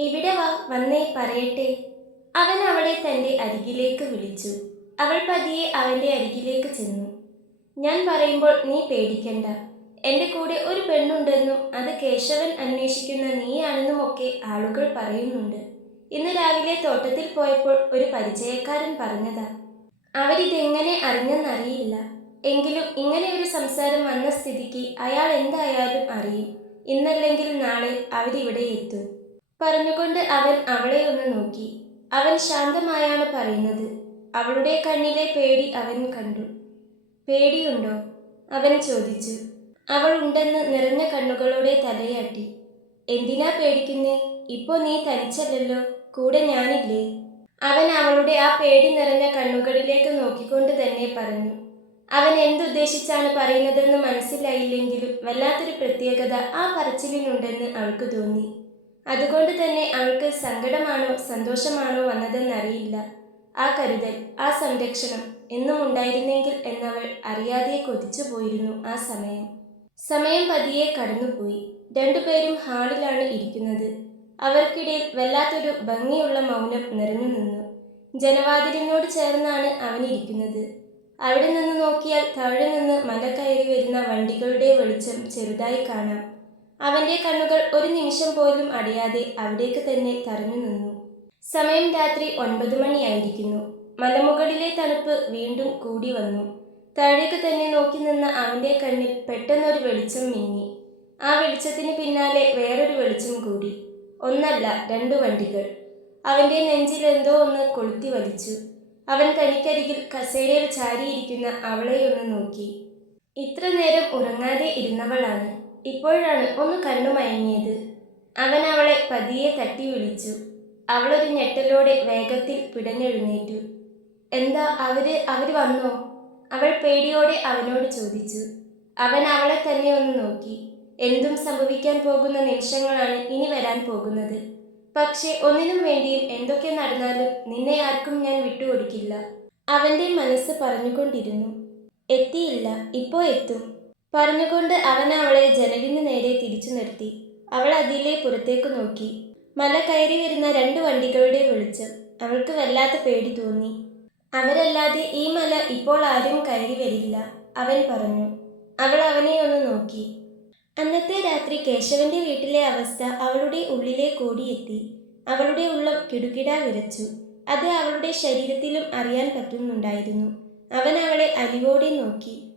ഇവിടെ വാ വന്നേ പറയട്ടെ. അവൻ അവളെ തന്റെ അരികിലേക്ക് വിളിച്ചു. അവൾ പതിയെ അവന്റെ അരികിലേക്ക് ചെന്നു. ഞാൻ പറയുമ്പോൾ നീ പേടിക്കണ്ട. എന്റെ കൂടെ ഒരു പെണ്ണുണ്ടെന്നും അത് കേശവൻ അന്വേഷിക്കുന്ന നീയാണെന്നുമൊക്കെ ആളുകൾ പറയുന്നുണ്ട്. ഇന്ന് രാവിലെ തോട്ടത്തിൽ പോയപ്പോൾ ഒരു പരിചയക്കാരൻ പറഞ്ഞതാ. അവരിതെങ്ങനെ അറിഞ്ഞെന്നറിയില്ല. എങ്കിലും ഇങ്ങനെ ഒരു സംസാരം വന്ന സ്ഥിതിക്ക് അയാൾ എന്തായാലും അറിയും. ഇന്നല്ലെങ്കിൽ നാളെ അവരിവിടെ എത്തും. പറഞ്ഞുകൊണ്ട് അവൻ അവളെ ഒന്ന് നോക്കി. അവൻ ശാന്തമായാണ് പറയുന്നത്. അവളുടെ കണ്ണിലെ പേടി അവൻ കണ്ടു. പേടിയുണ്ടോ? അവൻ ചോദിച്ചു. അവൾ ഉണ്ടെന്ന് നിറഞ്ഞ കണ്ണുകളോടെ തലയാട്ടി. എന്തിനാ പേടിക്കുന്നേ? ഇപ്പോ നീ തനിച്ചല്ലല്ലോ. കൂടെ ഞാനില്ലേ? അവൻ അവളുടെ ആ പേടി നിറഞ്ഞ കണ്ണുകളിലേക്ക് നോക്കിക്കൊണ്ട് തന്നെ പറഞ്ഞു. അവൻ എന്തുദ്ദേശിച്ചാണ് പറയുന്നതെന്ന് മനസ്സിലായില്ലെങ്കിലും വല്ലാത്തൊരു പ്രത്യേകത ആ പറച്ചിലിനുണ്ടെന്ന് അവൾക്ക് തോന്നി. അതുകൊണ്ട് തന്നെ അവൾക്ക് സങ്കടമാണോ സന്തോഷമാണോ വന്നതെന്നറിയില്ല. ആ കരുതൽ ആ സംരക്ഷണം എന്നും ഉണ്ടായിരുന്നെങ്കിൽ എന്നവൾ അറിയാതെ കൊതിച്ചു പോയിരുന്നു ആ സമയം. സമയം പതിയെ കടന്നുപോയി. രണ്ടുപേരും ഹാളിലാണ് ഇരിക്കുന്നത്. അവർക്കിടയിൽ വല്ലാത്തൊരു ഭംഗിയുള്ള മൗനം നിറഞ്ഞു നിന്നു. ജനവാതിലിനോട് ചേർന്നാണ് അവനിരിക്കുന്നത്. അവിടെ നിന്ന് നോക്കിയാൽ താഴെ നിന്ന് മല കയറി വരുന്ന വണ്ടികളുടെ വെളിച്ചം ചെറുതായി കാണാം. അവന്റെ കണ്ണുകൾ ഒരു നിമിഷം പോലും അടയാതെ അവിടേക്ക് തന്നെ തറഞ്ഞു നിന്നു. സമയം രാത്രി ഒൻപത് മണിയായിരിക്കുന്നു. മലമുകളിലെ തണുപ്പ് വീണ്ടും കൂടി വന്നു. താഴേക്ക് തന്നെ നോക്കി നിന്ന അവന്റെ കണ്ണിൽ പെട്ടെന്നൊരു വെളിച്ചം മിന്നി. ആ വെളിച്ചത്തിന് പിന്നാലെ വേറൊരു വെളിച്ചം കൂടി. ഒന്നല്ല രണ്ടു വണ്ടികൾ. അവന്റെ നെഞ്ചിൽ എന്തോ ഒന്ന് കൊളുത്തി വലിച്ചു. അവൻ തനിക്കരികിൽ കസേരയിൽ ചാരിയിരിക്കുന്ന അവളെയൊന്ന് നോക്കി. ഇത്ര നേരം ഉറങ്ങാതെ ഇരുന്നവളാണ്. ഇപ്പോഴാണ് ഒന്ന് കണ്ണു മയങ്ങിയത്. അവൻ അവളെ പതിയെ തട്ടി വിളിച്ചു. അവളൊരു ഞെട്ടലോടെ വേഗത്തിൽ പിടഞ്ഞെഴുന്നേറ്റു. എന്താ അവർ അവർ വന്നോ? അവൾ പേടിയോടെ അവനോട് ചോദിച്ചു. അവൻ അവളെ തന്നെ ഒന്ന് നോക്കി. എന്തും സംഭവിക്കാൻ പോകുന്ന നിമിഷങ്ങളാണ് ഇനി വരാൻ പോകുന്നത്. പക്ഷേ ഒന്നിനും വേണ്ടിയും എന്തൊക്കെ നടന്നാലും നിന്നെ ആർക്കും ഞാൻ വിട്ടുകൊടുക്കില്ല. അവന്റെ മനസ്സ് പറഞ്ഞുകൊണ്ടിരുന്നു. എത്തിയില്ല ഇപ്പോൾ എത്തും. പറഞ്ഞുകൊണ്ട് അവൻ അവളെ ജനലിന് നേരെ തിരിച്ചു നിർത്തി. അവൾ അതിലെ പുറത്തേക്ക് നോക്കി. മല കയറി വരുന്ന രണ്ട് വണ്ടികളുടെ വെളിച്ചം അവൾക്ക് വല്ലാത്ത പേടി തോന്നി. അവരല്ലാതെ ഈ മല ഇപ്പോൾ ആരും കയറി വരില്ല അവൻ പറഞ്ഞു. അവൾ അവനെ ഒന്ന് നോക്കി. അന്നത്തെ രാത്രി കേശവന്റെ വീട്ടിലെ അവസ്ഥ അവളുടെ ഉള്ളിലെ കൂടിയെത്തി. അവളുടെ ഉള്ളം കിടുകിട വിറച്ചു. അത് അവളുടെ ശരീരത്തിലും അറിയാൻ പറ്റുന്നുണ്ടായിരുന്നു. അവൻ അവളെ അലിവോടെ നോക്കി.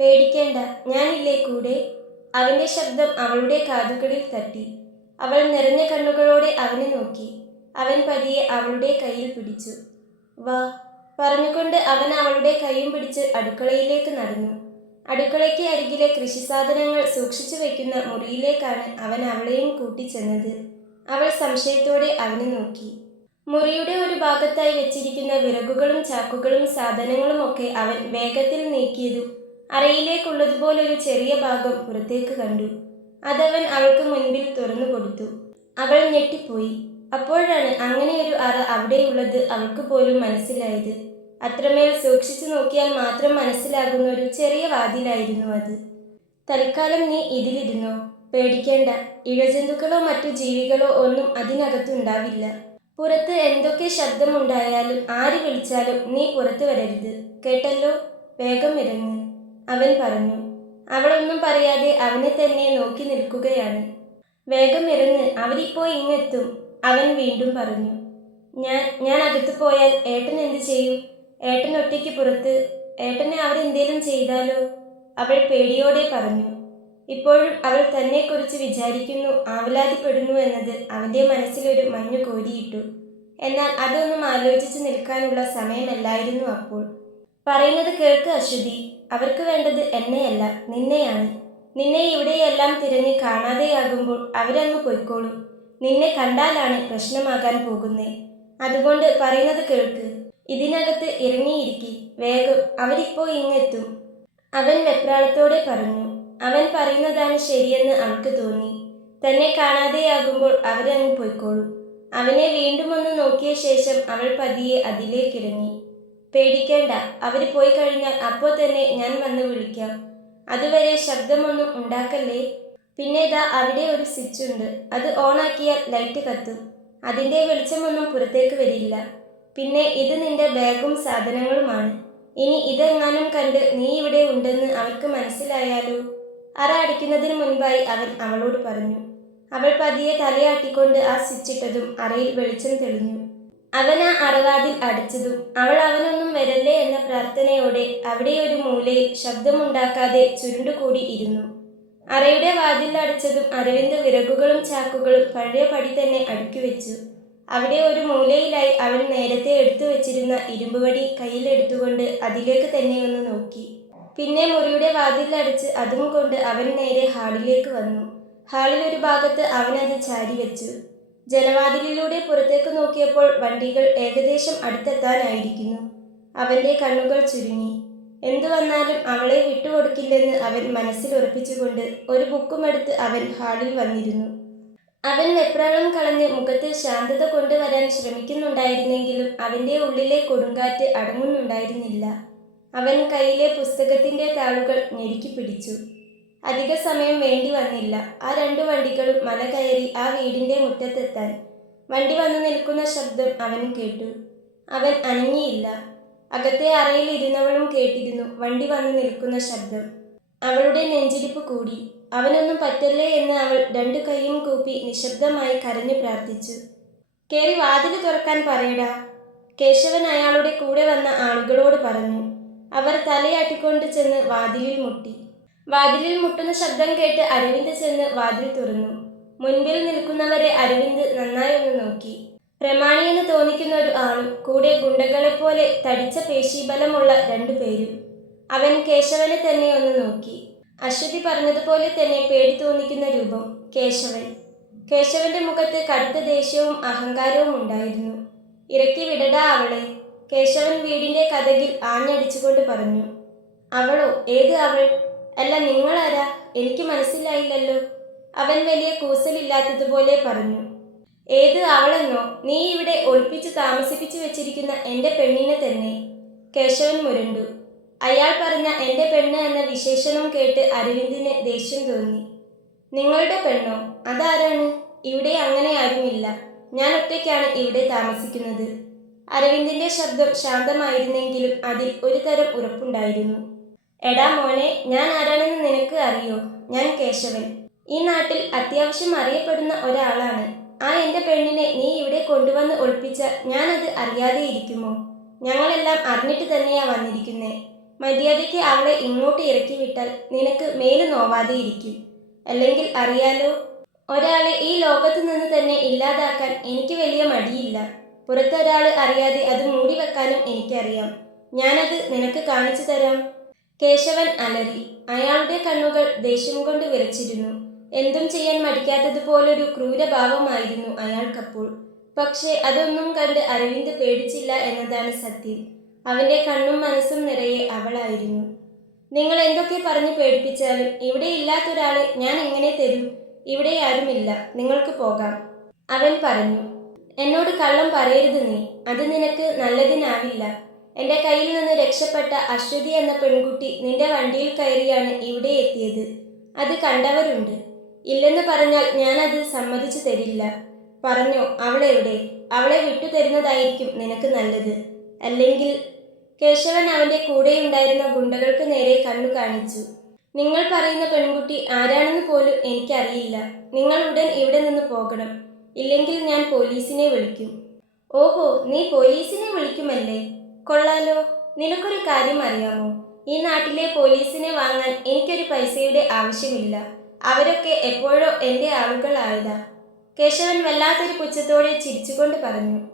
പേടിക്കേണ്ട ഞാനില്ലേ കൂടെ? അവന്റെ ശബ്ദം അവളുടെ കാതുകളിൽ തട്ടി. അവൾ നിറഞ്ഞ കണ്ണുകളോടെ അവനെ നോക്കി. അവൻ പതിയെ അവളുടെ കയ്യിൽ പിടിച്ചു. വാ പറഞ്ഞുകൊണ്ട് അവൻ അവളുടെ കൈയും പിടിച്ച് അടുക്കളയിലേക്ക് നടന്നു. അടുക്കളയ്ക്ക് അരികിലെ കൃഷി സാധനങ്ങൾ സൂക്ഷിച്ചു വെക്കുന്ന മുറിയിലേക്കാണ് അവൻ അവളെയും കൂട്ടിച്ചെന്നത് അവൾ സംശയത്തോടെ അവനെ നോക്കി. മുറിയുടെ ഒരു ഭാഗത്തായി വെച്ചിരിക്കുന്ന വിറകുകളും ചാക്കുകളും സാധനങ്ങളുമൊക്കെ അവൻ വേഗത്തിൽ നീക്കിയതും അറയിലേക്കുള്ളതുപോലൊരു ചെറിയ ഭാഗം പുറത്തേക്ക് കണ്ടു. അതവൻ അവൾക്ക് മുൻപിൽ തുറന്നു കൊടുത്തു. അവൾ ഞെട്ടിപ്പോയി. അപ്പോഴാണ് അങ്ങനെയൊരു അറ അവിടെയുള്ളത് അവൾക്ക് പോലും മനസ്സിലായത്. അത്രമേൽ സൂക്ഷിച്ചു നോക്കിയാൽ മാത്രം മനസ്സിലാകുന്ന ഒരു ചെറിയ വാതിലായിരുന്നു അത്. തൽക്കാലം നീ ഇതിലിരുന്നോ. പേടിക്കേണ്ട. ഇഴജന്തുക്കളോ മറ്റു ജീവികളോ ഒന്നും അതിനകത്തുണ്ടാവില്ല. പുറത്ത് എന്തൊക്കെ ശബ്ദമുണ്ടായാലും ആര് വിളിച്ചാലും നീ പുറത്തു വരരുത്. കേട്ടല്ലോ? വേഗം ഇറങ്ങ്. അവൻ പറഞ്ഞു അവളൊന്നും പറയാതെ അവനെ തന്നെ നോക്കി നിൽക്കുകയാണ്. വേഗം ഇറങ്ങ് അവരിപ്പോ ഇങ്ങെത്തും അവൻ വീണ്ടും പറഞ്ഞു. ഞാൻ ഞാൻ അകത്ത് പോയാൽ ഏട്ടൻ എന്ത് ചെയ്യും? ഏട്ടൻ ഒറ്റയ്ക്ക് പുറത്ത് ഏട്ടനെ അവരെന്തേലും ചെയ്താലോ? അവൾ പേടിയോടെ പറഞ്ഞു. ഇപ്പോഴും അവൾ തന്നെക്കുറിച്ച് വിചാരിക്കുന്നു ആവലാതിപ്പെടുന്നു എന്നത് അവന്റെ മനസ്സിലൊരു മഞ്ഞു കോരിയിട്ടു. എന്നാൽ അതൊന്നും ആലോചിച്ച് നിൽക്കാനുള്ള സമയമല്ലായിരുന്നു അപ്പോൾ. പറയുന്നത് കേൾക്ക് അശ്വതി. അവർക്ക് വേണ്ടത് എന്നെയല്ല നിന്നെയാണ്. നിന്നെ ഇവിടെയെല്ലാം തിരഞ്ഞ് കാണാതെയാകുമ്പോൾ അവരങ്ങ് പൊയ്ക്കോളും. നിന്നെ കണ്ടാലാണ് പ്രശ്നമാകാൻ പോകുന്നത് അതുകൊണ്ട് പറയുന്നത് കേൾക്ക്. ഇതിനകത്ത് ഇറങ്ങിയിരിക്കി വേഗം അവരിപ്പോൾ ഇങ്ങെത്തും. അവൻ വെപ്രാളത്തോടെ പറഞ്ഞു അവൻ പറയുന്നതാണ് ശരിയെന്ന് അവൾക്ക് തോന്നി. തന്നെ കാണാതെയാകുമ്പോൾ അവരങ്ങ് പൊയ്ക്കോളും. അവനെ വീണ്ടും ഒന്ന് നോക്കിയ ശേഷം അവൾ പതിയെ അതിലേക്കിറങ്ങി. പേടിക്കേണ്ട. അവർ പോയി കഴിഞ്ഞാൽ അപ്പോൾ തന്നെ ഞാൻ വന്ന് വിളിക്കാം. അതുവരെ ശബ്ദമൊന്നും ഉണ്ടാക്കല്ലേ? പിന്നെ ഇതാ അവിടെ ഒരു സ്വിച്ച് ഉണ്ട്. അത് ഓണാക്കിയാൽ ലൈറ്റ് കത്തും. അതിന്റെ വെളിച്ചമൊന്നും പുറത്തേക്ക് വരില്ല. പിന്നെ ഇത് നിന്റെ ബാഗും സാധനങ്ങളുമാണ്. ഇനി ഇതെങ്ങാനും കണ്ട് നീ ഇവിടെ ഉണ്ടെന്ന് അവർക്ക് മനസ്സിലായാലോ? അറ അടിക്കുന്നതിന് മുൻപായി അവൻ അവളോട് പറഞ്ഞു. അവൾ പതിയെ തലയാട്ടിക്കൊണ്ട് ആ സ്വിച്ചിട്ടതും അറയിൽ വെളിച്ചം തെളിഞ്ഞു. അവൻ ആ അറവാതിൽ അടച്ചതും അവൾ അവനൊന്നും വരല്ലേ എന്ന പ്രാർത്ഥനയോടെ അവിടെ ഒരു മൂലയിൽ ശബ്ദമുണ്ടാക്കാതെ ചുരുണ്ടുകൂടി ഇരുന്നു. അറയുടെ വാതിൽ അടച്ചതും അരവിന്ദ് വിറകുകളും ചാക്കുകളും പഴയ പടി തന്നെ അടുക്കി വെച്ചു. അവിടെ ഒരു മൂലയിലായി അവൻ നേരത്തെ എടുത്തു വെച്ചിരുന്ന ഇരുമ്പുവടി കയ്യിലെടുത്തുകൊണ്ട് അതിലേക്ക് തന്നെ ഒന്ന് നോക്കി. പിന്നെ മുറിയുടെ വാതിൽ അടച്ച് അതും കൊണ്ട് അവൻ നേരെ ഹാളിലേക്ക് വന്നു. ഹാളിൽ ഒരു ഭാഗത്ത് അവനത് ചാരി വെച്ചു ജനവാതിലിലൂടെ പുറത്തേക്ക് നോക്കിയപ്പോൾ വണ്ടികൾ ഏകദേശം അടുത്തെത്താനായിരിക്കുന്നു. അവന്റെ കണ്ണുകൾ ചുരുങ്ങി. എന്തു വന്നാലും അവളെ വിട്ടുകൊടുക്കില്ലെന്ന് അവൻ മനസ്സിൽ ഉറപ്പിച്ചുകൊണ്ട് ഒരു ബുക്കുമെടുത്ത് അവൻ ഹാളിൽ വന്നിരുന്നു. അവൻ വെപ്രാളം കളഞ്ഞ് മുഖത്ത് ശാന്തത കൊണ്ടുവരാൻ ശ്രമിക്കുന്നുണ്ടായിരുന്നെങ്കിലും അവന്റെ ഉള്ളിലെ കൊടുങ്കാറ്റ് അടങ്ങുന്നുണ്ടായിരുന്നില്ല. അവൻ കയ്യിലെ പുസ്തകത്തിന്റെ താളുകൾ ഞെരുക്കി പിടിച്ചു. അധിക സമയം വേണ്ടി വന്നില്ല. ആ രണ്ടു വണ്ടികളും മല കയറി ആ വീടിന്റെ മുറ്റത്തെത്താൻ. വണ്ടി വന്നു നിൽക്കുന്ന ശബ്ദം അവനും കേട്ടു. അവൻ അനങ്ങിയില്ല. അകത്തെ അറയിൽ ഇരുന്നവളും കേട്ടിരുന്നു വണ്ടി വന്നു നിൽക്കുന്ന ശബ്ദം. അവളുടെ നെഞ്ചിരിപ്പ് കൂടി. അവനൊന്നും പറ്റല്ലേ എന്ന് അവൾ രണ്ടു കൈയും കൂപ്പി നിശബ്ദമായി കരഞ്ഞു പ്രാർത്ഥിച്ചു. കയറി വാതിൽ തുറക്കാൻ പറയടാ കേശവൻ അയാളുടെ കൂടെ വന്ന ആളുകളോട് പറഞ്ഞു. അവർ തലയാട്ടിക്കൊണ്ട് ചെന്ന് വാതിലിൽ മുട്ടി. വാതിലിൽ മുട്ടുന്ന ശബ്ദം കേട്ട് അരവിന്ദ് ചെന്ന് വാതിൽ തുറന്നു. മുൻപിൽ നിൽക്കുന്നവരെ അരവിന്ദ് നന്നായി ഒന്ന് നോക്കി. പ്രമാണി എന്ന് തോന്നിക്കുന്ന ഒരു ആണും കൂടെ ഗുണ്ടകളെപ്പോലെ തടിച്ച പേശീബലമുള്ള രണ്ടു പേരും. അവൻ കേശവനെ തന്നെ ഒന്ന് നോക്കി. അശ്വതി പറഞ്ഞതുപോലെ തന്നെ പേടി തോന്നിക്കുന്ന രൂപം കേശവൻ. കേശവന്റെ മുഖത്ത് കടുത്ത ദേഷ്യവും അഹങ്കാരവും ഉണ്ടായിരുന്നു. ഇറക്കി വിടടാ അവളെ കേശവൻ വീടിന്റെ കഥകിൽ ആഞ്ഞടിച്ചുകൊണ്ട് പറഞ്ഞു. അവളോ? ഏത് അവൾ? അല്ല നിങ്ങളാരാ? എനിക്ക് മനസ്സിലായില്ലല്ലോ. അവൻ വലിയ കൂസലില്ലാത്തതുപോലെ പറഞ്ഞു. ഏത് അവളെന്നോ നീ ഇവിടെ ഒളിപ്പിച്ച് താമസിപ്പിച്ചു വെച്ചിരിക്കുന്ന എന്റെ പെണ്ണിനെ തന്നെ. കേശവൻ മുരണ്ടു. അയാൾ പറഞ്ഞ എന്റെ പെണ്ണ് എന്ന വിശേഷണം കേട്ട് അരവിന്ദിന് ദേഷ്യം തോന്നി. നിങ്ങളുടെ പെണ്ണോ? അതാരാണ്? ഇവിടെ അങ്ങനെ ആരുമില്ല. ഞാൻ ഒറ്റയ്ക്കാണ് ഇവിടെ താമസിക്കുന്നത്. അരവിന്ദിന്റെ ശബ്ദം ശാന്തമായിരുന്നെങ്കിലും അതിൽ ഒരു തരം ഉറപ്പുണ്ടായിരുന്നു. എടാ മോനെ ഞാൻ ആരാണെന്ന് നിനക്ക് അറിയോ? ഞാൻ കേശവൻ. ഈ നാട്ടിൽ അത്യാവശ്യം അറിയപ്പെടുന്ന ഒരാളാണ്. ആ എന്റെ പെണ്ണിനെ നീ ഇവിടെ കൊണ്ടുവന്ന് ഒളിപ്പിച്ച ഞാനത് അറിയാതെ ഇരിക്കുമോ? ഞങ്ങളെല്ലാം അറിഞ്ഞിട്ട് തന്നെയാ വന്നിരിക്കുന്നേ. മര്യാദയ്ക്ക് അവളെ ഇങ്ങോട്ട് ഇറക്കി വിട്ടാൽ നിനക്ക് മേൽ നോവാതെ ഇരിക്കും. അല്ലെങ്കിൽ അറിയാലോ? ഒരാളെ ഈ ലോകത്ത് നിന്ന് തന്നെ ഇല്ലാതാക്കാൻ എനിക്ക് വലിയ മടിയില്ല. പുറത്തൊരാൾ അറിയാതെ അത് മൂടി വെക്കാനും എനിക്കറിയാം. ഞാനത് നിനക്ക് കാണിച്ചു തരാം. കേശവൻ അലറി. അയാളുടെ കണ്ണുകൾ ദേഷ്യം കൊണ്ട് വിറച്ചിരുന്നു. എന്തും ചെയ്യാൻ മടിക്കാത്തതുപോലൊരു ക്രൂരഭാവമായിരുന്നു അയാൾക്കപ്പോൾ. പക്ഷേ അതൊന്നും കണ്ട് അരവിന്ദ് പേടിച്ചില്ല എന്നതാണ് സത്യം. അവന്റെ കണ്ണും മനസ്സും നിറയെ അവളായിരുന്നു. നിങ്ങൾ എന്തൊക്കെ പറഞ്ഞു പേടിപ്പിച്ചാലും ഇവിടെ ഇല്ലാത്തൊരാളെ ഞാൻ എങ്ങനെ തരും? ഇവിടെ ആരുമില്ല. നിങ്ങൾക്ക് പോകാം. അവൻ പറഞ്ഞു. എന്നോട് കള്ളം പറയരുത് നീ. അത് നിനക്ക് നല്ലതിനാവില്ല. എന്റെ കയ്യിൽ നിന്ന് രക്ഷപ്പെട്ട അശ്വതി എന്ന പെൺകുട്ടി നിന്റെ വണ്ടിയിൽ കയറിയാണ് ഇവിടെ എത്തിയത്. അത് കണ്ടവരുണ്ട്. ഇല്ലെന്ന് പറഞ്ഞാൽ ഞാനത് സമ്മതിച്ചു തരില്ല. പറഞ്ഞോ അവളെവിടെ? അവളെ വിട്ടുതരുന്നതായിരിക്കും നിനക്ക് നല്ലത്. അല്ലെങ്കിൽ? കേശവൻ അവന്റെ കൂടെയുണ്ടായിരുന്ന ഗുണ്ടകൾക്ക് നേരെ കണ്ണു കാണിച്ചു. നിങ്ങൾ പറയുന്ന പെൺകുട്ടി ആരാണെന്ന് പോലും എനിക്കറിയില്ല. നിങ്ങൾ ഉടൻ ഇവിടെ നിന്ന് പോകണം. ഇല്ലെങ്കിൽ ഞാൻ പോലീസിനെ വിളിക്കും. ഓഹോ നീ പോലീസിനെ വിളിക്കുമല്ലേ? കൊള്ളാലോ. നിനക്കൊരു കാര്യം അറിയാമോ? ഈ നാട്ടിലെ പോലീസിനെ വാങ്ങാൻ എനിക്കൊരു പൈസയുടെ ആവശ്യമില്ല. അവരൊക്കെ എപ്പോഴോ എന്റെ ആളുകളായതാ കേശവൻ വല്ലാത്തൊരു പുച്ഛത്തോടെ ചിരിച്ചുകൊണ്ട് പറഞ്ഞു.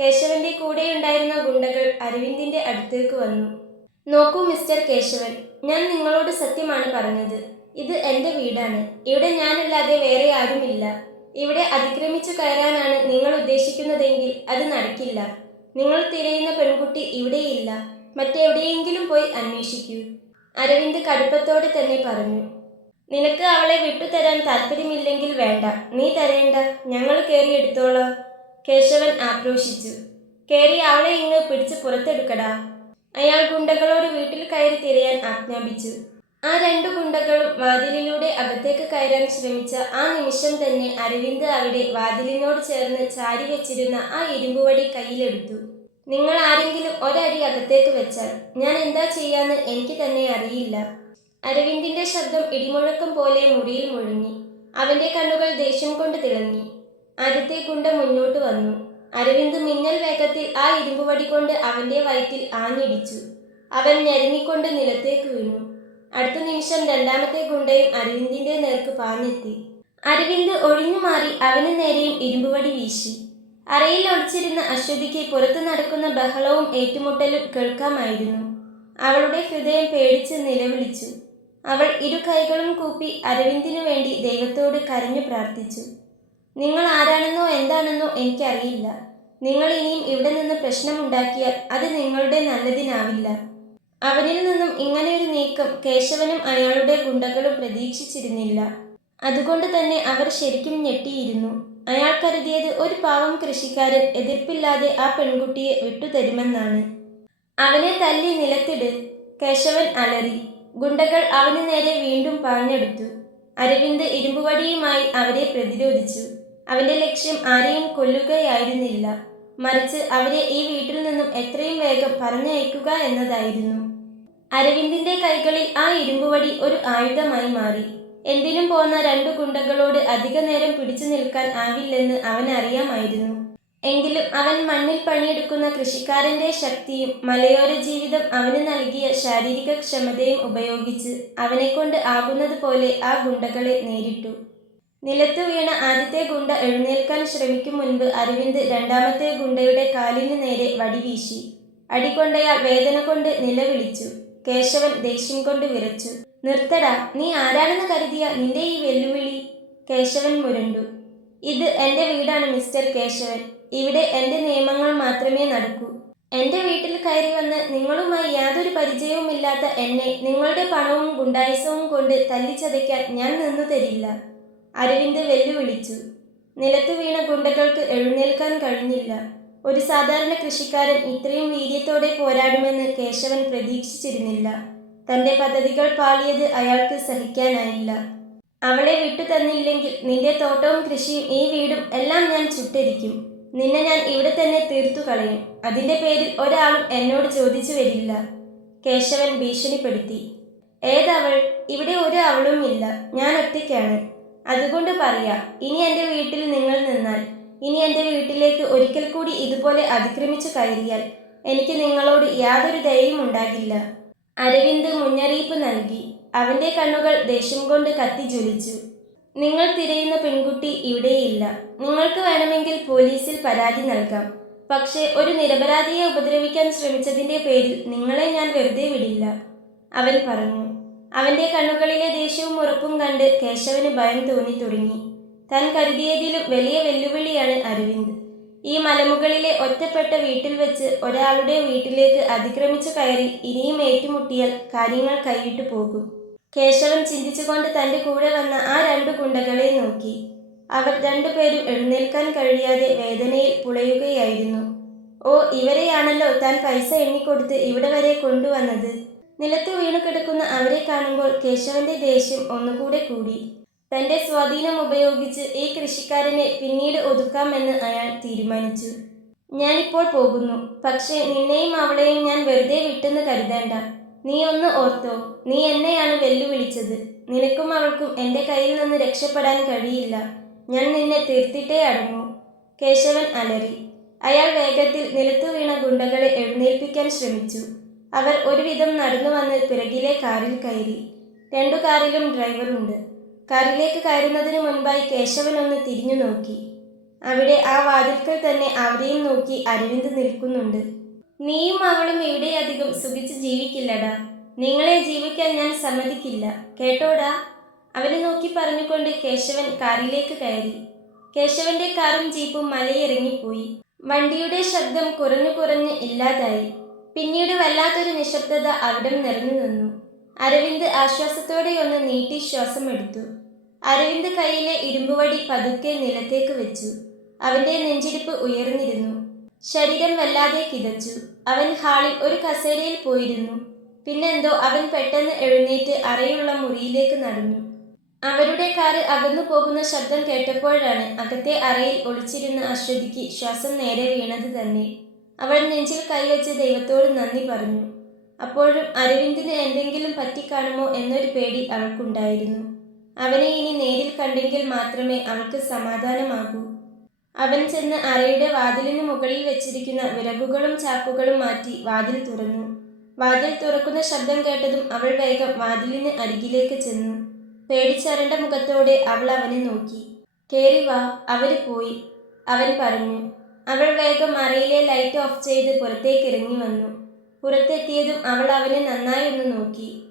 കേശവന്റെ കൂടെയുണ്ടായിരുന്ന ഗുണ്ടകൾ അരവിന്ദിന്റെ അടുത്തേക്ക് വന്നു. നോക്കൂ മിസ്റ്റർ കേശവൻ ഞാൻ നിങ്ങളോട് സത്യമാണ് പറഞ്ഞത്. ഇത് എന്റെ വീടാണ്. ഇവിടെ ഞാനല്ലാതെ വേറെ ആരുമില്ല. ഇവിടെ അതിക്രമിച്ചു കയറാനാണ് നിങ്ങൾ ഉദ്ദേശിക്കുന്നതെങ്കിൽ അത് നടക്കില്ല. നിങ്ങൾ തിരയുന്ന പെൺകുട്ടി ഇവിടെയില്ല. മറ്റെവിടെയെങ്കിലും പോയി അന്വേഷിക്കൂ. അരവിന്ദ് കടുപ്പത്തോടെ തന്നെ പറഞ്ഞു. നിനക്ക് അവളെ വിട്ടുതരാൻ താല്പര്യമില്ലെങ്കിൽ വേണ്ട. നീ തരേണ്ട. ഞങ്ങൾ കയറിയെടുത്തോളാം കേശവൻ ആക്രോശിച്ചു. കയറി അവളെ ഇങ്ങ് പിടിച്ച് പുറത്തെടുക്കടാ. അയാൾ ഗുണ്ടകളോട് വീട്ടിൽ കയറി തിരയാൻ ആജ്ഞാപിച്ചു. ആ രണ്ടു ഗുണ്ടകളും വാതിലിലൂടെ അകത്തേക്ക് കയറാൻ ശ്രമിച്ച ആ നിമിഷം തന്നെ അരവിന്ദ് അവിടെ വാതിലിനോട് ചേർന്ന് ചാരി വെച്ചിരുന്ന ആ ഇരുമ്പുവടി കയ്യിലെടുത്തു. നിങ്ങൾ ആരെങ്കിലും ഒരടി അകത്തേക്ക് വെച്ചാൽ ഞാൻ എന്താ ചെയ്യാന്ന് എനിക്ക് തന്നെ അറിയില്ല. അരവിന്ദിന്റെ ശബ്ദം ഇടിമുഴക്കം പോലെ മുറിയിൽ മുഴങ്ങി. അവന്റെ കണ്ണുകൾ ദേഷ്യം കൊണ്ട് തിളങ്ങി. ആദ്യത്തെ കുണ്ട മുന്നോട്ട് വന്നു. അരവിന്ദ് മിന്നൽ വേഗത്തിൽ ആ ഇരുമ്പുവടി കൊണ്ട് അവന്റെ വയറ്റിൽ ആഞ്ഞിടിച്ചു. അവൻ ഞെരങ്ങിക്കൊണ്ട് നിലത്തേക്ക് വീണു. അടുത്ത നിമിഷം രണ്ടാമത്തെ ഗുണ്ടയും അരവിന്ദിന്റെ നേർക്ക് പാഞ്ഞെത്തി. അരവിന്ദ് ഒഴിഞ്ഞു മാറി അവന് നേരെയും ഇരുമ്പുവടി വീശി. അറയിൽ ഒളിച്ചിരുന്ന അശ്വതിക്ക് പുറത്തു നടക്കുന്ന ബഹളവും ഏറ്റുമുട്ടലും കേൾക്കാമായിരുന്നു. അവളുടെ ഹൃദയം പേടിച്ച് നിലവിളിച്ചു. അവൾ ഇരു കൈകളും കൂപ്പി അരവിന്ദിനു വേണ്ടി ദൈവത്തോട് കരഞ്ഞു പ്രാർത്ഥിച്ചു. നിങ്ങൾ ആരാണെന്നോ എന്താണെന്നോ എനിക്കറിയില്ല. നിങ്ങൾ ഇനിയും ഇവിടെ നിന്ന് പ്രശ്നമുണ്ടാക്കിയാൽ അത് നിങ്ങളുടെ നല്ലതിനാവില്ല. അവനിൽ നിന്നും ഇങ്ങനെയൊരു നീക്കം കേശവനും അയാളുടെ ഗുണ്ടകളും പ്രതീക്ഷിച്ചിരുന്നില്ല. അതുകൊണ്ട് തന്നെ അവർ ശരിക്കും ഞെട്ടിയിരുന്നു. അയാൾ കരുതിയത് ഒരു പാവം കൃഷിക്കാരൻ എതിർപ്പില്ലാതെ ആ പെൺകുട്ടിയെ വിട്ടുതരുമെന്നാണ്. അവനെ തല്ലി നിലത്തിട്. കേശവൻ അലറി. ഗുണ്ടകൾ അവന് നേരെ വീണ്ടും പാഞ്ഞെടുത്തു. അരവിന്ദ് ഇരുമ്പുവടിയുമായി അവരെ പ്രതിരോധിച്ചു. അവന്റെ ലക്ഷ്യം ആരെയും കൊല്ലുകയായിരുന്നില്ല. മറിച്ച് അവരെ ഈ വീട്ടിൽ നിന്നും എത്രയും വേഗം പറഞ്ഞയക്കുക എന്നതായിരുന്നു. അരവിന്ദിന്റെ കൈകളിൽ ആ ഇരുമ്പുവടി ഒരു ആയുധമായി മാറി. എന്തിനും പോന്ന രണ്ടു ഗുണ്ടകളോട് അധിക നേരം പിടിച്ചു നിൽക്കാൻ ആവില്ലെന്ന് അവൻ അറിയാമായിരുന്നു. എങ്കിലും അവൻ മണ്ണിൽ പണിയെടുക്കുന്ന കൃഷിക്കാരന്റെ ശക്തിയും മലയോര ജീവിതം അവന് നൽകിയ ശാരീരിക ക്ഷമതയും ഉപയോഗിച്ച് അവനെക്കൊണ്ട് ആകുന്നത് പോലെ ആ ഗുണ്ടകളെ നേരിട്ടു. നിലത്തു വീണ ആദ്യത്തെ ഗുണ്ട എഴുന്നേൽക്കാൻ ശ്രമിക്കും മുൻപ് അരവിന്ദ് രണ്ടാമത്തെ ഗുണ്ടയുടെ കാലിന് നേരെ വടി വീശി. അടികൊണ്ടയാൾ വേദന കൊണ്ട് നിലവിളിച്ചു. കേശവൻ ദേഷ്യം കൊണ്ട് വിറച്ചു. നിർത്തടാ നീ ആരാണെന്ന് കരുതിയ നിന്റെ ഈ വെല്ലുവിളി? കേശവൻ മുരണ്ടു. ഇത് എന്റെ വീടാണ് മിസ്റ്റർ കേശവൻ. ഇവിടെ എന്റെ നിയമങ്ങൾ മാത്രമേ നടക്കൂ. എന്റെ വീട്ടിൽ കയറി വന്ന് നിങ്ങളുമായി യാതൊരു പരിചയവുമില്ലാത്ത എന്നെ നിങ്ങളുടെ പണവും ഗുണ്ടായുസവും കൊണ്ട് തല്ലിച്ചതയ്ക്കാൻ ഞാൻ നിന്നു തരില്ല. അരവിന്ദ് വെല്ലുവിളിച്ചു. നിലത്തു വീണ ഗുണ്ടകൾക്ക് എഴുന്നേൽക്കാൻ കഴിഞ്ഞില്ല. ഒരു സാധാരണ കൃഷിക്കാരൻ ഇത്രയും വീര്യത്തോടെ പോരാടുമെന്ന് കേശവൻ പ്രതീക്ഷിച്ചിരുന്നില്ല. തന്റെ പദ്ധതികൾ പാളിയത് അയാൾക്ക് സഹിക്കാനായില്ല. അവളെ വിട്ടു തന്നില്ലെങ്കിൽ നിന്റെ തോട്ടവും കൃഷിയും ഈ വീടും എല്ലാം ഞാൻ ചുട്ടരിക്കും. നിന്നെ ഞാൻ ഇവിടെ തന്നെ തീർത്തു കളയും അതിന്റെ പേരിൽ ഒരാളും എന്നോട് ചോദിച്ചു വരില്ല. കേശവൻ ഭീഷണിപ്പെടുത്തി. ഏതവൾ? ഇവിടെ ഒരു അവളും ഇല്ല. ഞാൻ ഒറ്റയ്ക്കാണ്. അതുകൊണ്ട് പറയാ ഇനി എന്റെ വീട്ടിൽ നിങ്ങൾ നിന്നാൽ ഇനി എന്റെ വീട്ടിലേക്ക് ഒരിക്കൽ കൂടി ഇതുപോലെ അതിക്രമിച്ചു കയറിയാൽ എനിക്ക് നിങ്ങളോട് യാതൊരു ദയയും ഉണ്ടാകില്ല. അരവിന്ദ് മുന്നറിയിപ്പ് നൽകി. അവന്റെ കണ്ണുകൾ ദേഷ്യം കൊണ്ട് കത്തി ജ്വലിച്ചു. നിങ്ങൾ തിരയുന്ന പെൺകുട്ടി ഇവിടെയില്ല. നിങ്ങൾക്ക് വേണമെങ്കിൽ പോലീസിൽ പരാതി നൽകാം. പക്ഷേ ഒരു നിരപരാധിയെ ഉപദ്രവിക്കാൻ ശ്രമിച്ചതിന്റെ പേരിൽ നിങ്ങളെ ഞാൻ വെറുതെ വിടില്ല. അവൻ പറഞ്ഞു. അവന്റെ കണ്ണുകളിലെ ദേഷ്യവും ഉറപ്പും കണ്ട് കേശവന് ഭയം തോന്നി തുടങ്ങി. താൻ കരുതിയതിലും വലിയ വെല്ലുവിളിയാണ് അരവിന്ദ്. ഈ മലമുകളിലെ ഒറ്റപ്പെട്ട വീട്ടിൽ വെച്ച് ഒരാളുടെ വീട്ടിലേക്ക് അതിക്രമിച്ചു കയറി ഇനിയും ഏറ്റുമുട്ടിയാൽ കാര്യങ്ങൾ കൈവിട്ടു പോകും. കേശവൻ ചിന്തിച്ചുകൊണ്ട് തന്റെ കൂടെ വന്ന ആ രണ്ടു കുണ്ടകളെ നോക്കി. അവർ രണ്ടുപേരും എഴുന്നേൽക്കാൻ കഴിയാതെ വേദനയിൽ പുളയുകയായിരുന്നു. ഓ ഇവരെയാണല്ലോ താൻ പൈസ എണ്ണിക്കൊടുത്ത് ഇവിടെ വരെ കൊണ്ടുവന്നത്. നിലത്ത് വീണു കിടക്കുന്ന അവരെ കാണുമ്പോൾ കേശവന്റെ ദേഷ്യം ഒന്നുകൂടെ കൂടി. തന്റെ സ്വാധീനം ഉപയോഗിച്ച് ഈ കൃഷിക്കാരനെ പിന്നീട് ഒതുക്കാമെന്ന് അയാൾ തീരുമാനിച്ചു. ഞാനിപ്പോൾ പോകുന്നു. പക്ഷേ നിന്നെയും അവളെയും ഞാൻ വെറുതെ വിട്ടെന്ന് കരുതേണ്ട. നീ ഒന്ന് ഓർത്തോ. നീ എന്നെയാണ് വെല്ലുവിളിച്ചത്. നിനക്കും അവൾക്കും എന്റെ കയ്യിൽ നിന്ന് രക്ഷപ്പെടാൻ കഴിയില്ല. ഞാൻ നിന്നെ തീർത്തിട്ടേ അടങ്ങൂ. കേശവൻ അലറി. അയാൾ വേഗത്തിൽ നിലത്തു വീണ ഗുണ്ടകളെ എഴുന്നേൽപ്പിക്കാൻ ശ്രമിച്ചു. അവർ ഒരുവിധം നടന്നു വന്ന് പിറകിലെ കാറിൽ കയറി. രണ്ടു കാറിലും ഡ്രൈവറുണ്ട്. കാറിലേക്ക് കയറുന്നതിന് മുൻപായി കേശവൻ ഒന്ന് തിരിഞ്ഞു നോക്കി. അവിടെ ആ വാതിൽക്കൽ തന്നെ അവരെയും നോക്കി അരവിന്ദ് നിൽക്കുന്നുണ്ട്. നീയും അവളും ഇവിടെ അധികം സുഖിച്ച് ജീവിക്കില്ലടാ. നിങ്ങളെ ജീവിക്കാൻ ഞാൻ സമ്മതിക്കില്ല. കേട്ടോടാ? അവനെ നോക്കി പറഞ്ഞുകൊണ്ട് കേശവൻ കാറിലേക്ക് കയറി. കേശവന്റെ കാറും ജീപ്പും മലയിറങ്ങിപ്പോയി. വണ്ടിയുടെ ശബ്ദം കുറഞ്ഞു കുറഞ്ഞ് ഇല്ലാതായി. പിന്നീട് വല്ലാത്തൊരു നിശബ്ദത അവിടം നിറഞ്ഞു നിന്നു. അരവിന്ദ് ആശ്വാസത്തോടെ ഒന്ന് നീട്ടി ശ്വാസം എടുത്തു അരവിന്ദ് കയ്യിലെ ഇരുമ്പുവടി പതുക്കെ നിലത്തേക്ക് വെച്ചു. അവന്റെ നെഞ്ചിടിപ്പ് ഉയർന്നിരുന്നു. ശരീരം വല്ലാതെ കിതച്ചു. അവൻ ഹാളിൽ ഒരു കസേരയിൽ പോയിരുന്നു. പിന്നെന്തോ അവൻ പെട്ടെന്ന് എഴുന്നേറ്റ് അറയുള്ള മുറിയിലേക്ക് നടന്നു. അവരുടെ കാറ് അകന്നു പോകുന്ന ശബ്ദം കേട്ടപ്പോഴാണ് അകത്തെ അറയിൽ ഒളിച്ചിരുന്ന അശ്വതിക്ക് ശ്വാസം നേരെ വീണത് തന്നെ. അവൾ നെഞ്ചിൽ കൈവച്ച് ദൈവത്തോട് നന്ദി പറഞ്ഞു. അപ്പോഴും അരവിന്ദിന് എന്തെങ്കിലും പറ്റിക്കാണുമോ എന്നൊരു പേടി അവൾക്കുണ്ടായിരുന്നു. അവനെ ഇനി നേരിൽ കണ്ടെങ്കിൽ മാത്രമേ അവൾക്ക് സമാധാനമാകൂ. അവൻ ചെന്ന് അറയുടെ വാതിലിന് മുകളിൽ വെച്ചിരിക്കുന്ന വിറകുകളും ചാക്കുകളും മാറ്റി വാതിൽ തുറന്നു. വാതിൽ തുറക്കുന്ന ശബ്ദം കേട്ടതും അവൾ വേഗം വാതിലിന് അരികിലേക്ക് ചെന്നു. പേടിച്ചരണ്ട മുഖത്തോടെ അവൾ അവനെ നോക്കി. കേറി വാ അവർ പോയി അവൻ പറഞ്ഞു. അവൾ വേഗം അറയിലെ ലൈറ്റ് ഓഫ് ചെയ്ത് പുറത്തേക്ക് ഇറങ്ങി വന്നു. പുറത്തെത്തിയതും അവൾ അവനെ നന്നായി ഒന്ന് നോക്കി.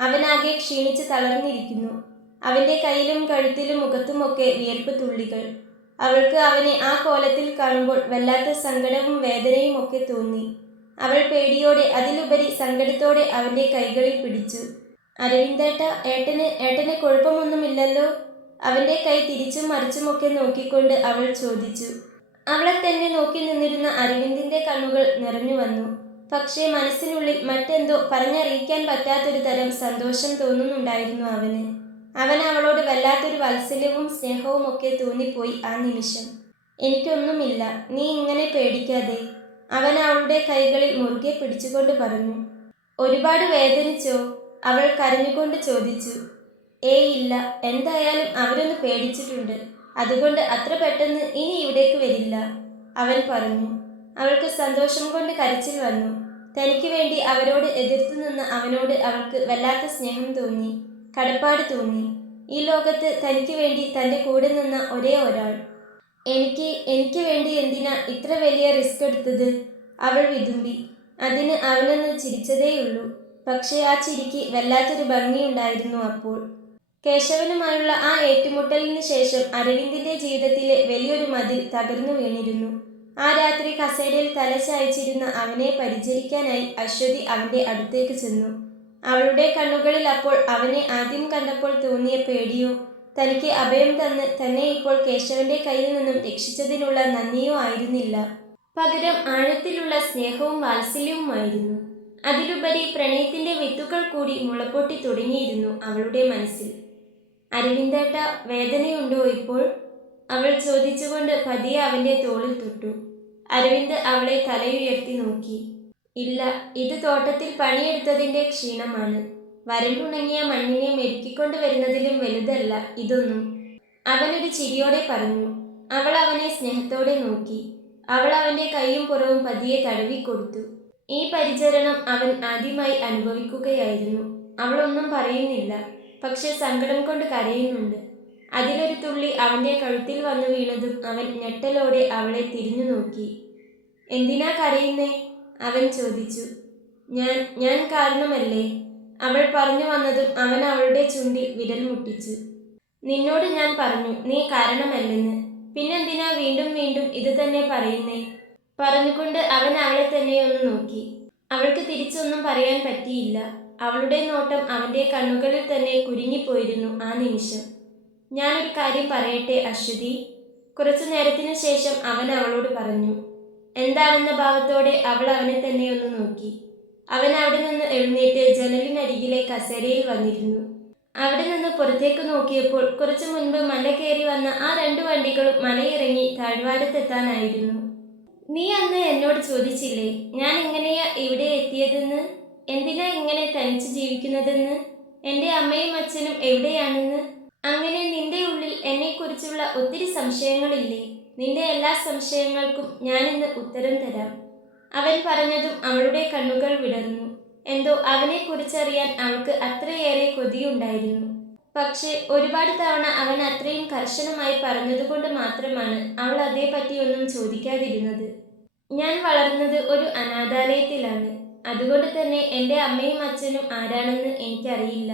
അവനാകെ ക്ഷീണിച്ച് തളർന്നിരിക്കുന്നു. അവന്റെ കയ്യിലും കഴുത്തിലും മുഖത്തുമൊക്കെ വിയർപ്പ് തുള്ളികൾ. അവൾക്ക് അവനെ ആ കോലത്തിൽ കാണുമ്പോൾ വല്ലാത്ത സങ്കടവും വേദനയും ഒക്കെ തോന്നി. അവൾ പേടിയോടെ അതിലുപരി സങ്കടത്തോടെ അവന്റെ കൈകളിൽ പിടിച്ചു. അരവിന്ദേട്ട ഏട്ടന് ഏട്ടന് കുഴപ്പമൊന്നുമില്ലല്ലോ? അവന്റെ കൈ തിരിച്ചും മറിച്ചുമൊക്കെ നോക്കിക്കൊണ്ട് അവൾ ചോദിച്ചു. അവളെ തന്നെ നോക്കി നിന്നിരുന്ന അരവിന്ദിന്റെ കണ്ണുകൾ നിറഞ്ഞു വന്നു. പക്ഷേ മനസ്സിനുള്ളിൽ മറ്റെന്തോ പറഞ്ഞറിയിക്കാൻ പറ്റാത്തൊരു തരം സന്തോഷം തോന്നുന്നുണ്ടായിരുന്നു അവന്. അവൻ അവളോട് വല്ലാത്തൊരു വാത്സല്യവും സ്നേഹവും ഒക്കെ തോന്നിപ്പോയി ആ നിമിഷം. എനിക്കൊന്നുമില്ല നീ ഇങ്ങനെ പേടിക്കാതെ അവൻ അവളുടെ കൈകളിൽ മുറുകെ പിടിച്ചുകൊണ്ട് പറഞ്ഞു. ഒരുപാട് വേദനിച്ചോ? അവൾ കരഞ്ഞുകൊണ്ട് ചോദിച്ചു. ഏയ് ഇല്ല എന്തായാലും അവരൊന്ന് പേടിച്ചിട്ടുണ്ട്. അതുകൊണ്ട് അത്ര പെട്ടെന്ന് ഇനി ഇവിടേക്ക് വരില്ല അവൻ പറഞ്ഞു. അവൾക്ക് സന്തോഷം കൊണ്ട് കരച്ചിൽ വന്നു. തനിക്ക് വേണ്ടി അവരോട് എതിർത്തു നിന്ന അവനോട് അവൾക്ക് വല്ലാത്ത സ്നേഹം തോന്നി. കടപ്പാട് തൂങ്ങി. ഈ ലോകത്ത് തനിക്ക് വേണ്ടി തന്റെ കൂടെ നിന്ന ഒരേ ഒരാൾ. എനിക്ക് എനിക്ക് വേണ്ടി എന്തിനാ ഇത്ര വലിയ റിസ്ക് എടുത്തത്? അവൾ വിതുമ്പി. അതിന് അവനൊന്ന് ചിരിച്ചതേയുള്ളൂ. പക്ഷേ ആ ചിരിക്ക് വല്ലാത്തൊരു ഭംഗിയുണ്ടായിരുന്നു അപ്പോൾ. കേശവനുമായുള്ള ആ ഏറ്റുമുട്ടലിന് ശേഷം അരവിന്ദിന്റെ ജീവിതത്തിലെ വലിയൊരു മതിൽ തകർന്നു വീണിരുന്നു. ആ രാത്രി കസേരയിൽ തലചായ്ച്ചിരുന്ന അവനെ പരിചരിക്കാനായി അശ്വതി അവന്റെ അടുത്തേക്ക് ചെന്നു. അവളുടെ കണ്ണുകളിൽ അപ്പോൾ അവനെ ആദ്യം കണ്ടപ്പോൾ തോന്നിയ പേടിയോ? തനിക്ക് അഭയം തന്ന് തന്നെ ഇപ്പോൾ കേശവന്റെ കയ്യിൽ നിന്നും രക്ഷിച്ചതിനുള്ള നന്ദിയോ ആയിരുന്നില്ല. പകരം ആഴത്തിലുള്ള സ്നേഹവും വാത്സല്യവുമായിരുന്നു. അതിലുപരി പ്രണയത്തിന്റെ വിത്തുകൾ കൂടി മുളപ്പൊട്ടി തുടങ്ങിയിരുന്നു അവളുടെ മനസ്സിൽ. അരവിന്ദേട്ട വേദനയുണ്ടോ ഇപ്പോൾ? അവൾ ചോദിച്ചുകൊണ്ട് പതിയെ അവന്റെ തോളിൽ തൊട്ടു. അരവിന്ദ് അവളെ തലയുയർത്തി നോക്കി. ഇല്ല ഇത് തോട്ടത്തിൽ പണിയെടുത്തതിന്റെ ക്ഷീണമാണ്. വരണ്ടുണങ്ങിയ മണ്ണിനെ മെരുക്കിക്കൊണ്ട് വരുന്നതിലും വലുതല്ല ഇതൊന്നും. അവനൊരു ചിരിയോടെ പറഞ്ഞു അവൾ അവനെ സ്നേഹത്തോടെ നോക്കി. അവൾ അവന്റെ കൈയും പുറവും പതിയെ തടവിക്കൊടുത്തു. ഈ പരിചരണം അവൻ ആദ്യമായി അനുഭവിക്കുകയായിരുന്നു. അവളൊന്നും പറയുന്നില്ല പക്ഷെ സങ്കടം കൊണ്ട് കരയുന്നുണ്ട്. അതിലൊരു തുള്ളി അവന്റെ കഴുത്തിൽ വന്നു വീണതും അവൻ ഞെട്ടലോടെ അവളെ തിരിഞ്ഞു നോക്കി. എന്തിനാ കരയുന്നേ? അവൻ ചോദിച്ചു ഞാൻ ഞാൻ കാരണമല്ലേ? അവൾ പറഞ്ഞു വന്നതും അവൻ അവളുടെ ചുണ്ടി വിരൽ മുട്ടിച്ചു. നിന്നോട് ഞാൻ പറഞ്ഞു നീ കാരണമല്ലെന്ന്. പിന്നെന്തിനാ വീണ്ടും വീണ്ടും ഇത് തന്നെ പറയുന്നേ? പറഞ്ഞുകൊണ്ട് അവൻ അവളെ തന്നെ ഒന്ന് നോക്കി. അവൾക്ക് തിരിച്ചൊന്നും പറയാൻ പറ്റിയില്ല. അവളുടെ നോട്ടം അവന്റെ കണ്ണുകളിൽ തന്നെ കുരുങ്ങിപ്പോയിരുന്നു ആ നിമിഷം. ഞാനൊരു കാര്യം പറയട്ടെ അശ്വതി? കുറച്ചു നേരത്തിനു ശേഷം അവൻ അവളോട് പറഞ്ഞു എന്താണെന്ന ഭാവത്തോടെ അവൾ അവനെ തന്നെ ഒന്ന് നോക്കി. അവൻ അവിടെ നിന്ന് എഴുന്നേറ്റ് ജനലിനരികിലെ കസേരയിൽ വന്നിരുന്നു. അവിടെ നിന്ന് പുറത്തേക്ക് നോക്കിയപ്പോൾ കുറച്ചു മുൻപ് മല കയറി വന്ന ആ രണ്ടു വണ്ടികളും മലയിറങ്ങി താഴ്വാരത്തെത്താനായിരുന്നു. നീ അന്ന് എന്നോട് ചോദിച്ചില്ലേ ഞാൻ എങ്ങനെയാ ഇവിടെ എത്തിയതെന്ന്? എന്തിനാ ഇങ്ങനെ തനിച്ച് ജീവിക്കുന്നതെന്ന്? എന്റെ അമ്മയും അച്ഛനും എവിടെയാണെന്ന്? അങ്ങനെ നിന്റെ ഉള്ളിൽ എന്നെക്കുറിച്ചുള്ള ഒത്തിരി സംശയങ്ങളില്ലേ? നിന്റെ എല്ലാ സംശയങ്ങൾക്കും ഞാൻ ഇന്ന് ഉത്തരം തരാം. അവൻ പറഞ്ഞതും അവളുടെ കണ്ണുകൾ വിടർന്നു. എന്തോ അവനെക്കുറിച്ചറിയാൻ അവൾക്ക് അത്രയേറെ കൊതിയുണ്ടായിരുന്നു. പക്ഷേ ഒരുപാട് തവണ അവൻ അത്രയും കർശനമായി പറഞ്ഞതുകൊണ്ട് മാത്രമാണ് അവൾ അതേപറ്റി ഒന്നും ചോദിക്കാതിരുന്നത്. ഞാൻ വളർന്നത് ഒരു അനാഥാലയത്തിലാണ്. അതുകൊണ്ട് തന്നെ എന്റെ അമ്മയും അച്ഛനും ആരാണെന്ന് എനിക്കറിയില്ല.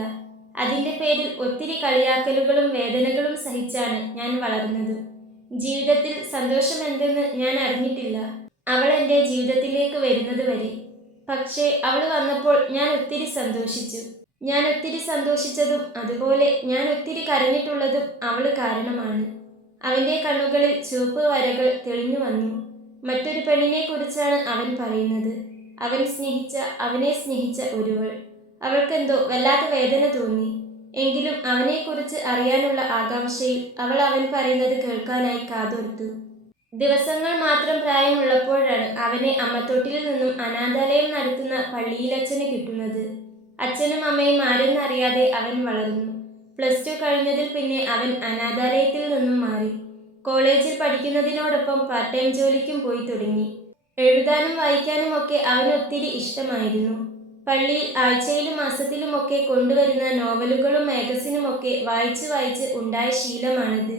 അതിന്റെ പേരിൽ ഒത്തിരി കളിയാക്കലുകളും വേദനകളും സഹിച്ചാണ് ഞാൻ വളർന്നത്. ജീവിതത്തിൽ സന്തോഷം എന്തെന്ന് ഞാൻ അറിഞ്ഞിട്ടില്ല. അവൾ എന്റെ ജീവിതത്തിലേക്ക് വരുന്നത് വരെ. പക്ഷേ അവൾ വന്നപ്പോൾ ഞാൻ ഒത്തിരി സന്തോഷിച്ചു. ഞാൻ ഒത്തിരി സന്തോഷിച്ചതും അതുപോലെ ഞാൻ ഒത്തിരി കരഞ്ഞിട്ടുള്ളതും അവൾ കാരണമാണ്. അവന്റെ കണ്ണുകളിൽ ചുവപ്പ് വരകൾ തെളിഞ്ഞു വന്നു. മറ്റൊരു പെണ്ണിനെ കുറിച്ചാണ് അവൻ പറയുന്നത്. അവൻ സ്നേഹിച്ച അവനെ സ്നേഹിച്ച ഒരുവൾ. അവൾക്കെന്തോ വല്ലാത്ത വേദന തോന്നി. എങ്കിലും അവനെക്കുറിച്ച് അറിയാനുള്ള ആകാംക്ഷയിൽ അവൾ അവൻ പറയുന്നത് കേൾക്കാനായി കാതോർത്തു. ദിവസങ്ങൾ മാത്രം പ്രായമുള്ളപ്പോഴാണ് അവനെ അമ്മത്തൊട്ടിൽ നിന്നും അനാഥാലയം നടത്തുന്ന പള്ളിയിലച്ഛന് കിട്ടുന്നത്. അച്ഛനും അമ്മയും ആരെന്നറിയാതെ അവൻ വളർന്നു. പ്ലസ് ടു കഴിഞ്ഞതിൽ പിന്നെ അവൻ അനാഥാലയത്തിൽ നിന്നും മാറി. കോളേജിൽ പഠിക്കുന്നതിനോടൊപ്പം പാർട്ട് ടൈം ജോലിക്കും പോയി തുടങ്ങി. എഴുതാനും വായിക്കാനും ഒക്കെ അവന് ഒത്തിരി ഇഷ്ടമായിരുന്നു. പള്ളിയിൽ ആഴ്ചയിലും മാസത്തിലുമൊക്കെ കൊണ്ടുവരുന്ന നോവലുകളും മാഗസിനുമൊക്കെ വായിച്ച് വായിച്ച് ഉണ്ടായ ശീലമാണിത്.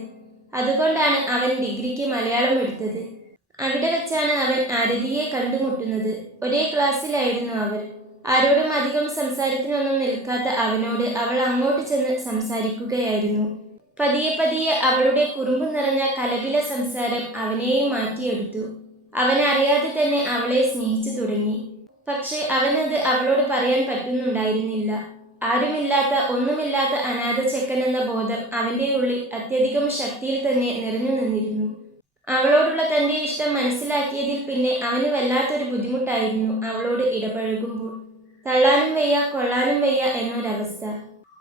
അതുകൊണ്ടാണ് അവൻ ഡിഗ്രിക്ക് മലയാളം എടുത്തത്. അവിടെ വെച്ചാണ് അവൻ ആരതിയെ കണ്ടുമുട്ടുന്നത്. ഒരേ ക്ലാസ്സിലായിരുന്നു അവർ ആരോടും അധികം സംസാരത്തിനൊന്നും നിൽക്കാത്ത അവനോട് അവൾ അങ്ങോട്ട് ചെന്ന് സംസാരിക്കുകയായിരുന്നു. പതിയെ പതിയെ അവളുടെ കുറുമ്പ് നിറഞ്ഞ കലപില സംസാരം അവനെയും മാറ്റിയെടുത്തു. അവനറിയാതെ തന്നെ അവളെ സ്നേഹിച്ചു തുടങ്ങി. പക്ഷേ അവനത് അവളോട് പറയാൻ പറ്റുന്നുണ്ടായിരുന്നില്ല. ആരുമില്ലാത്ത ഒന്നുമില്ലാത്ത അനാഥ ചെക്കൻ എന്ന ബോധം അവന്റെ ഉള്ളിൽ അത്യധികം ശക്തിയിൽ തന്നെ നിറഞ്ഞു നിന്നിരുന്നു. അവളോടുള്ള തന്റെ ഇഷ്ടം മനസ്സിലാക്കിയതിൽ പിന്നെ അവന് വല്ലാത്തൊരു ബുദ്ധിമുട്ടായിരുന്നു അവളോട് ഇടപഴകുമ്പോൾ. തള്ളാനും വയ്യ കൊള്ളാനും വയ്യ എന്നൊരവസ്ഥ.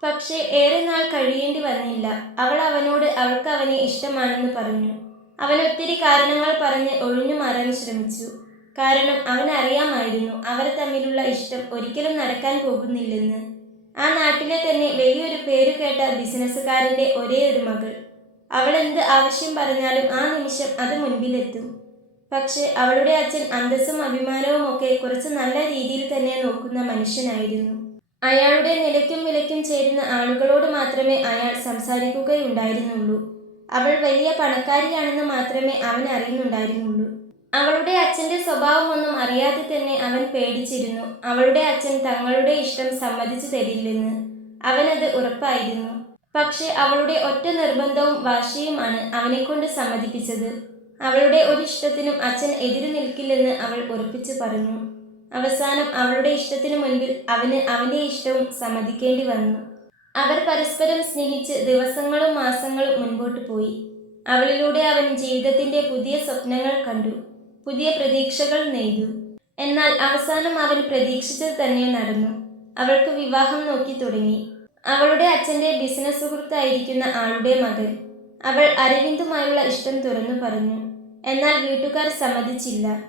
പക്ഷേ ഏറെ നാൾ കഴിയേണ്ടി വന്നില്ല. അവൾ അവനോട് അവൾക്ക് അവനെ ഇഷ്ടമാണെന്ന് പറഞ്ഞു. അവൻ ഒത്തിരി കാരണങ്ങൾ പറഞ്ഞ് ഒഴിഞ്ഞു മാറാൻ ശ്രമിച്ചു. കാരണം അവനറിയാമായിരുന്നു അവർ തമ്മിലുള്ള ഇഷ്ടം ഒരിക്കലും നടക്കാൻ പോകുന്നില്ലെന്ന്. ആ നാട്ടിലെ തന്നെ വലിയൊരു പേരു കേട്ട ബിസിനസ്സുകാരന്റെ ഒരേ ഒരു മകൾ. അവൾ എന്ത് ആവശ്യം പറഞ്ഞാലും ആ നിമിഷം അത് മുൻപിലെത്തും. പക്ഷെ അവളുടെ അച്ഛൻ അന്തസ്സും അഭിമാനവും ഒക്കെ കുറച്ച് നല്ല രീതിയിൽ തന്നെ നോക്കുന്ന മനുഷ്യനായിരുന്നു. അയാളുടെ നിലയ്ക്കും വിലയ്ക്കും ചേരുന്ന ആളുകളോട് മാത്രമേ അയാൾ സംസാരിക്കുകയുണ്ടായിരുന്നുള്ളൂ. അവൾ വലിയ പണക്കാരിയാണെന്ന് മാത്രമേ അവൻ അറിയുന്നുണ്ടായിരുന്നുള്ളൂ. അവളുടെ അച്ഛന്റെ സ്വഭാവമൊന്നും അറിയാതെ തന്നെ അവൻ പേടിച്ചിരുന്നു. അവളുടെ അച്ഛൻ തങ്ങളുടെ ഇഷ്ടം സമ്മതിച്ചു തരില്ലെന്ന് അവനത് ഉറപ്പായിരുന്നു. പക്ഷെ അവളുടെ ഒറ്റ നിർബന്ധവും വാശിയുമാണ് അവനെക്കൊണ്ട് സമ്മതിപ്പിച്ചത്. അവളുടെ ഒരു ഇഷ്ടത്തിനും അച്ഛൻ എതിരു നിൽക്കില്ലെന്ന് അവൾ ഉറപ്പിച്ചു പറഞ്ഞു. അവസാനം അവളുടെ ഇഷ്ടത്തിനു മുൻപിൽ അവന് അവന്റെ ഇഷ്ടവും സമ്മതിക്കേണ്ടി വന്നു. അവർ പരസ്പരം സ്നേഹിച്ച് ദിവസങ്ങളും മാസങ്ങളും മുൻപോട്ട് പോയി. അവളിലൂടെ അവൻ ജീവിതത്തിന്റെ പുതിയ സ്വപ്നങ്ങൾ കണ്ടു. പുതിയ പ്രതീക്ഷകൾ നെയ്തു. എന്നാൽ അവസാനം അവൻ പ്രതീക്ഷിച്ചത് തന്നെ നടന്നു. അവൾക്ക് വിവാഹം നോക്കി തുടങ്ങി. അവളുടെ അച്ഛന്റെ ബിസിനസ് സുഹൃത്തായിരിക്കുന്ന ആളുടെ മകൻ. അവൾ അരവിന്ദുമായുള്ള ഇഷ്ടം തുറന്നു പറഞ്ഞു. എന്നാൽ വീട്ടുകാർ സമ്മതിച്ചില്ല.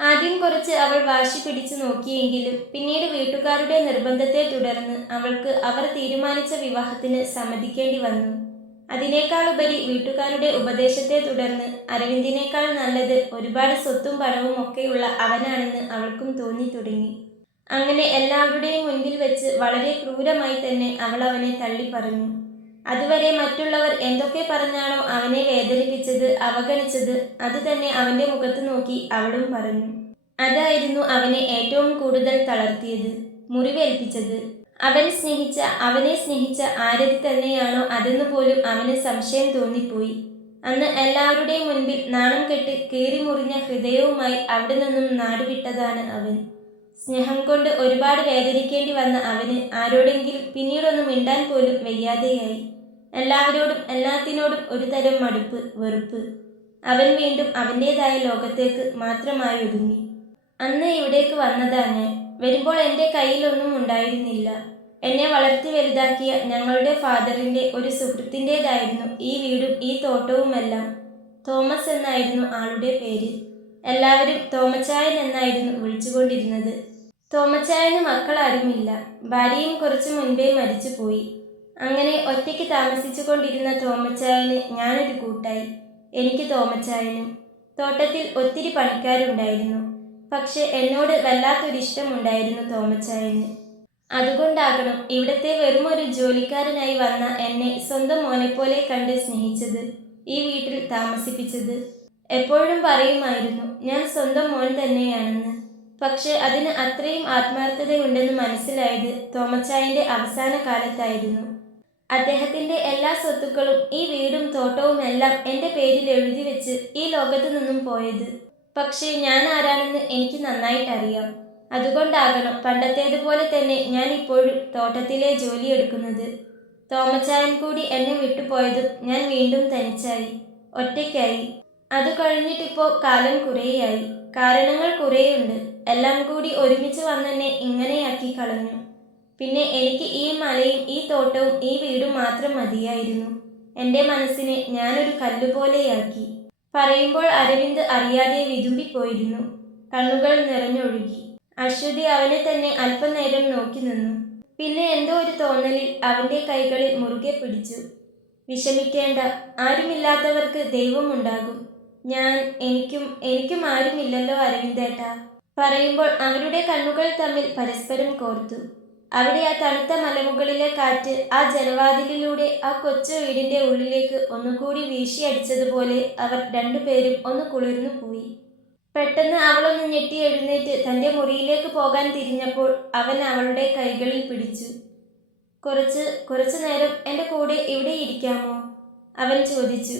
ആദ്യം കുറച്ച് അവൾ വാശി പിടിച്ചു നോക്കിയെങ്കിലും പിന്നീട് വീട്ടുകാരുടെ നിർബന്ധത്തെ തുടർന്ന് അവൾക്ക് അവർ തീരുമാനിച്ച വിവാഹത്തിന് സമ്മതിക്കേണ്ടി വന്നു. അതിനേക്കാളുപരി വീട്ടുകാരുടെ ഉപദേശത്തെ തുടർന്ന് അരവിന്ദിനേക്കാൾ നല്ലത് ഒരുപാട് സ്വത്തും പണവും ഒക്കെയുള്ള അവനാണെന്ന് അവൾക്കും തോന്നി തുടങ്ങി. അങ്ങനെ എല്ലാവരുടെയും മുൻപിൽ വെച്ച് വളരെ ക്രൂരമായി തന്നെ അവൾ അവനെ തള്ളി പറഞ്ഞു. അതുവരെ മറ്റുള്ളവർ എന്തൊക്കെ പറഞ്ഞാണോ അവനെ വേദനിപ്പിച്ചത് അവഗണിച്ചത് അത് തന്നെ അവന്റെ മുഖത്ത് നോക്കി അവളും പറഞ്ഞു. അതായിരുന്നു അവനെ ഏറ്റവും കൂടുതൽ തളർത്തിയത് മുറിവേൽപ്പിച്ചത്. അവൻ സ്നേഹിച്ച അവനെ സ്നേഹിച്ച ആരതി തന്നെയാണോ അതെന്ന് പോലും അവന് സംശയം തോന്നിപ്പോയി. അന്ന് എല്ലാവരുടെയും മുൻപിൽ നാണം കെട്ട് കീറി മുറിഞ്ഞ ഹൃദയവുമായി അവിടെ നിന്നും നാടുവിട്ടതാണ് അവൻ. സ്നേഹം കൊണ്ട് ഒരുപാട് വേദനിക്കേണ്ടി വന്ന അവന് ആരോടെങ്കിലും പിന്നീടൊന്നും മിണ്ടാൻ പോലും വയ്യാതെയായി. എല്ലാവരോടും എല്ലാത്തിനോടും ഒരു തരം മടുപ്പ് വെറുപ്പ്. അവൻ വീണ്ടും അവന്റെതായ ലോകത്തേക്ക് മാത്രമായി ഒതുങ്ങി. അന്ന് ഇവിടേക്ക് വന്നതാണ് വരുമ്പോൾ എന്റെ കയ്യിലൊന്നും ഉണ്ടായിരുന്നില്ല. എന്നെ വളർത്തി വലുതാക്കിയ ഞങ്ങളുടെ ഫാദറിന്റെ ഒരു സുഹൃത്തിന്റെതായിരുന്നു ഈ വീടും ഈ തോട്ടവുമെല്ലാം. തോമസ് എന്നായിരുന്നു ആളുടെ പേര്. എല്ലാവരും തോമച്ചായൻ എന്നായിരുന്നു വിളിച്ചുകൊണ്ടിരുന്നത്. തോമച്ചായന് മക്കളാരുമില്ല. ഭാര്യയും കുറച്ചു മുൻപേ മരിച്ചുപോയി. അങ്ങനെ ഒറ്റയ്ക്ക് താമസിച്ചു കൊണ്ടിരുന്ന തോമച്ചായന് ഞാനൊരു കൂട്ടായി. എനിക്ക് തോമച്ചായനും. തോട്ടത്തിൽ ഒത്തിരി പണിക്കാരുണ്ടായിരുന്നു. പക്ഷെ എന്നോട് വല്ലാത്തൊരു ഇഷ്ടമുണ്ടായിരുന്നു തോമച്ചായന്. അതുകൊണ്ടാകണം ഇവിടത്തെ വെറും ഒരു ജോലിക്കാരനായി വന്ന എന്നെ സ്വന്തം മോനെപ്പോലെ കണ്ട് സ്നേഹിച്ചത് ഈ വീട്ടിൽ താമസിപ്പിച്ചത്. എപ്പോഴും പറയുമായിരുന്നു ഞാൻ സ്വന്തം മോൻ തന്നെയാണെന്ന്. പക്ഷെ അതിന് അത്രയും ആത്മാർത്ഥതയുണ്ടെന്ന് മനസ്സിലായത് തോമച്ചായന്റെ അവസാന കാലത്തായിരുന്നു. അദ്ദേഹത്തിന്റെ എല്ലാ സ്വത്തുക്കളും ഈ വീടും തോട്ടവും എല്ലാം എന്റെ പേരിൽ എഴുതി വെച്ച് ഈ ലോകത്തു നിന്നും പോയത്. പക്ഷേ ഞാൻ ആരാണെന്ന് എനിക്ക് നന്നായിട്ടറിയാം. അതുകൊണ്ടാകണം പണ്ടത്തേതുപോലെ തന്നെ ഞാൻ ഇപ്പോഴും തോട്ടത്തിലെ ജോലി എടുക്കുന്നത്. തോമച്ചായൻ കൂടി എന്നെ വിട്ടുപോയതും ഞാൻ വീണ്ടും തനിച്ചായി. ഒറ്റയ്ക്കായി. അത് കഴിഞ്ഞിട്ടിപ്പോൾ കാലം കുറേയായി. കാരണങ്ങൾ കുറേയുണ്ട്. എല്ലാം കൂടി ഒരുമിച്ച് വന്നെന്നെ ഇങ്ങനെയാക്കി കളഞ്ഞു. പിന്നെ എനിക്ക് ഈ മലയും ഈ തോട്ടവും ഈ വീടും മാത്രം മതിയായിരുന്നു. എന്റെ മനസ്സിനെ ഞാനൊരു കല്ലുപോലെയാക്കി. പറയുമ്പോൾ അരവിന്ദ് അറിയാതെ വിതുമ്പിപ്പോയിരുന്നു. കണ്ണുകൾ നിറഞ്ഞൊഴുകി. അശ്വതി അവനെ തന്നെ അല്പനേരം നോക്കി നിന്നു. പിന്നെ എന്തോ ഒരു തോന്നലിൽ അവന്റെ കൈകളിൽ മുറുകെ പിടിച്ചു. വിഷമിക്കേണ്ട ആരുമില്ലാത്തവർക്ക് ദൈവമുണ്ടാകും. ഞാൻ എനിക്കും എനിക്കും ആരുമില്ലല്ലോ അരവിന്ദേട്ട. പറയുമ്പോൾ അവരുടെ കണ്ണുകൾ തമ്മിൽ പരസ്പരം കോർത്തു. അവിടെ ആ തണുത്ത മലമുകളിലെ കാറ്റ് ആ ജനവാതിലിലൂടെ ആ കൊച്ചു വീടിന്റെ ഉള്ളിലേക്ക് ഒന്നുകൂടി വീശിയടിച്ചതുപോലെ അവർ രണ്ടുപേരും ഒന്ന് കുളിർന്നു പോയി. പെട്ടെന്ന് അവളൊന്ന് ഞെട്ടി എഴുന്നേറ്റ് തന്റെ മുറിയിലേക്ക് പോകാൻ തിരിഞ്ഞപ്പോൾ അവൻ അവളുടെ കൈകളിൽ പിടിച്ചു. കുറച്ച് കുറച്ചു നേരം എന്റെ കൂടെ ഇവിടെ ഇരിക്കാമോ? അവൻ ചോദിച്ചു.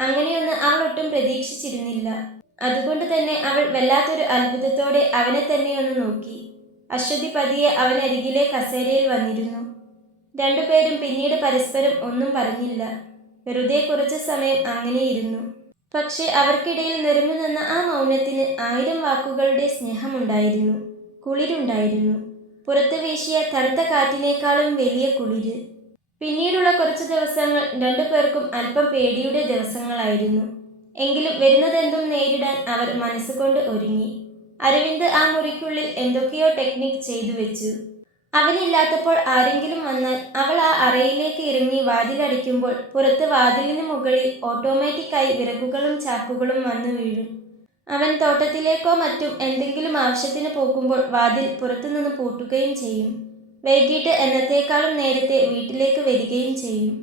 അങ്ങനെയൊന്നും അവൾ ഒട്ടും പ്രതീക്ഷിച്ചിരുന്നില്ല. അതുകൊണ്ട് തന്നെ അവൾ വല്ലാത്തൊരു അത്ഭുതത്തോടെ അവനെ തന്നെ ഒന്ന് നോക്കി. അശ്വതി പതിയെ അവനരികിലെ കസേരയിൽ വന്നിരുന്നു. രണ്ടുപേരും പിന്നീട് പരസ്പരം ഒന്നും പറഞ്ഞില്ല. വെറുതെ കുറച്ചു സമയം അങ്ങനെയിരുന്നു പക്ഷേ അവർക്കിടയിൽ നിറഞ്ഞു നിന്ന ആ മൗനത്തിന് ആയിരം വാക്കുകളുടെ സ്നേഹമുണ്ടായിരുന്നു. കുളിരുണ്ടായിരുന്നു. പുറത്ത് വീശിയ തണുത്ത കാറ്റിനേക്കാളും വലിയ കുളിര്. പിന്നീടുള്ള കുറച്ച് ദിവസങ്ങൾ രണ്ടു പേർക്കും അല്പം പേടിയുടെ ദിവസങ്ങളായിരുന്നു. എങ്കിലും വരുന്നതെന്തും നേരിടാൻ അവർ മനസ്സുകൊണ്ട് ഒരുങ്ങി. അരവിന്ദ് ആ മുറിക്കുള്ളിൽ എന്തൊക്കെയോ ടെക്നിക് ചെയ്തു വെച്ചു. അവനില്ലാത്തപ്പോൾ ആരെങ്കിലും വന്നാൽ അവൾ ആ അറയിലേക്ക് ഇറങ്ങി വാതിലടിക്കുമ്പോൾ പുറത്ത് വാതിലിന് മുകളിൽ ഓട്ടോമാറ്റിക്കായി വിറകുകളും ചാക്കുകളും വന്നു വീഴും അവൻ തോട്ടത്തിലേക്കോ മറ്റും എന്തെങ്കിലും ആവശ്യത്തിന് പോകുമ്പോൾ വാതിൽ പുറത്തുനിന്ന് പൂട്ടുകയും ചെയ്യും. വൈകിട്ട് എന്നത്തേക്കാളും നേരത്തെ വീട്ടിലേക്ക് വരികയും ചെയ്യും.